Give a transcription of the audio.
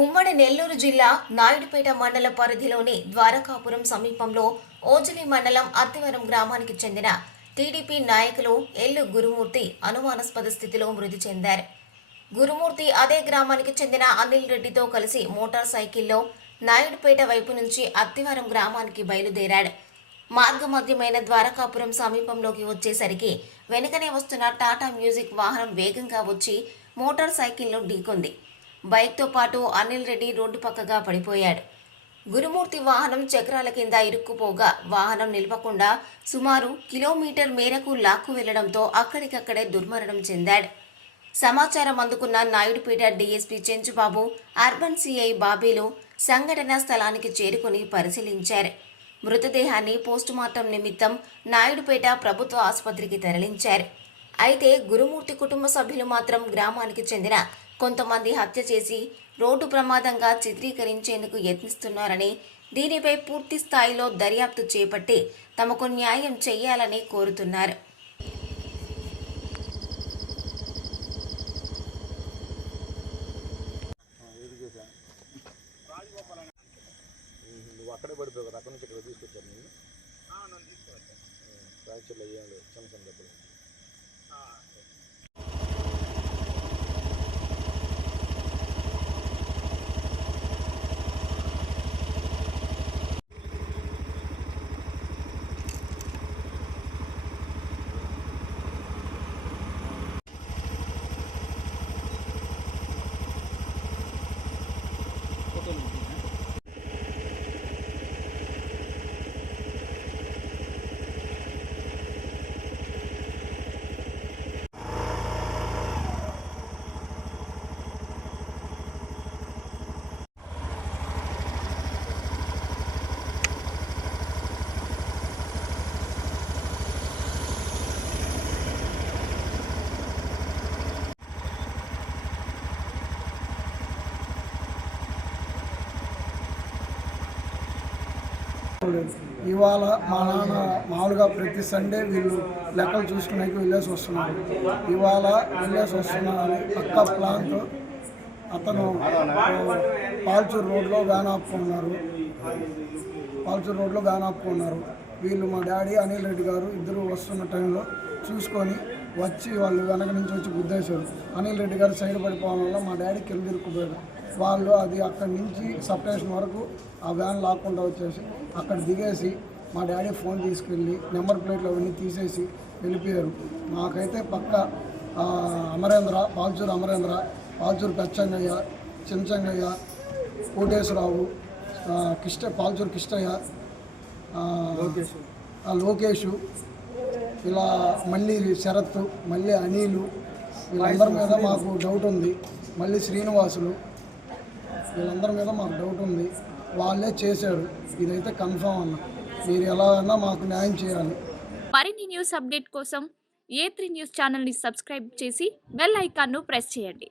ఉమ్మడి నెల్లూరు జిల్లా నాయుడుపేట మండల పరిధిలోని ద్వారకాపురం సమీపంలో ఓజలి మండలం అత్తివరం గ్రామానికి చెందిన టీడీపీ నాయకులు ఎల్లు గురుమూర్తి అనుమానాస్పద స్థితిలో మృతి చెందారు. గురుమూర్తి అదే గ్రామానికి చెందిన అనిల్ రెడ్డితో కలిసి మోటార్ సైకిల్లో నాయుడుపేట వైపు నుంచి అత్తివరం గ్రామానికి బయలుదేరాడు. మార్గమధ్యమైన ద్వారకాపురం సమీపంలోకి వచ్చేసరికి వెనుకనే వస్తున్న టాటా మ్యూజిక్ వాహనం వేగంగా వచ్చి మోటార్ సైకిల్ను ఢీకొంది. బైక్తో పాటు అనిల్ రెడ్డి రోడ్డు పక్కగా పడిపోయాడు. గురుమూర్తి వాహనం చక్రాల కింద ఇరుక్కుపోగా వాహనం నిలవకుండా సుమారు కిలోమీటర్ మేరకు లాక్కు వెళ్ళడంతో అక్కడికక్కడే దుర్మరణం చెందాడు. సమాచారం అందుకున్న Naidupeta DSP Chenchubabu urban CI బాబీలు సంఘటనా స్థలానికి చేరుకుని పరిశీలించారు. మృతదేహాన్ని పోస్టుమార్టం నిమిత్తం నాయుడుపేట ప్రభుత్వ ఆసుపత్రికి తరలించారు. అయితే గురుమూర్తి కుటుంబ సభ్యులు మాత్రం గ్రామానికి చెందిన కొంతమంది హత్య చేసి రోడ్డు ప్రమాదంగా చిత్రీకరించేందుకు యత్నిస్తున్నారని దీనిపై పూర్తి స్థాయిలో దర్యాప్తు చేపట్టి తమకు న్యాయం చేయాలని కోరుతున్నారు. అక్కడే అక్కడ నుంచి ఇక్కడ తీసుకొచ్చారు నేను ఫ్రాక్చర్లు అయ్యాడు చిన్న చిన్న దెబ్బలు. ఇవాళ మా నాన్న మామూలుగా ప్రతి సండే వీళ్ళు లెక్కలు చూసుకునేకి వెళ్ళేసి వస్తున్నారు. ఇవాళ వెళ్ళేసి వస్తున్నారని పక్క ప్లాన్తో అతను పాల్చూరు రోడ్లో వ్యాన్ ఆపుకున్నారు. పాల్చూరు రోడ్లో వ్యాన్ ఆపుకున్నారు. వీళ్ళు మా డాడీ అనిల్ రెడ్డి గారు ఇద్దరు వస్తున్న టైంలో చూసుకొని వచ్చి వాళ్ళు వెనక నుంచి వచ్చి గుద్దేశారు. అనిల్ రెడ్డి గారు సైడ్ పడిపోవడం వల్ల మా డాడీ కింద ఇరుక్కుపోయాడు. వాళ్ళు అది అక్కడి నుంచి సబ్ స్టేషన్ వరకు ఆ వ్యాన్ లాక్కుండా వచ్చేసి అక్కడ దిగేసి మా డాడీ ఫోన్ తీసుకెళ్ళి నెంబర్ ప్లేట్లు అవన్నీ తీసేసి వెళ్ళిపోయారు. మాకైతే పక్క అమరేంద్ర పాల్చూరు అమరేంద్ర పాల్చూరు పెచ్చంగయ్య చించంగయ్య కోటేశ్వరరావు కిష్ట పాల్చూరు కిష్టయ్య ఆ లోకేషు ఇలా మళ్ళీ శరత్ మళ్ళీ అనిలు వీళ్ళందరి మీద మాకు డౌట్ ఉంది. మళ్ళీ శ్రీనివాసులు వీళ్ళందరి మీద మాకు డౌట్ ఉంది. వాళ్ళే చేశారు. ఇదైతే కన్ఫామ్ అన్న. మీరు ఎలా అన్నా మాకు న్యాయం చేయాలి. మరిన్ని న్యూస్ అప్డేట్ కోసం ఏ త్రీ న్యూస్ ఛానల్ని సబ్స్క్రైబ్ చేసి బెల్ ఐకాన్ను ప్రెస్ చేయండి.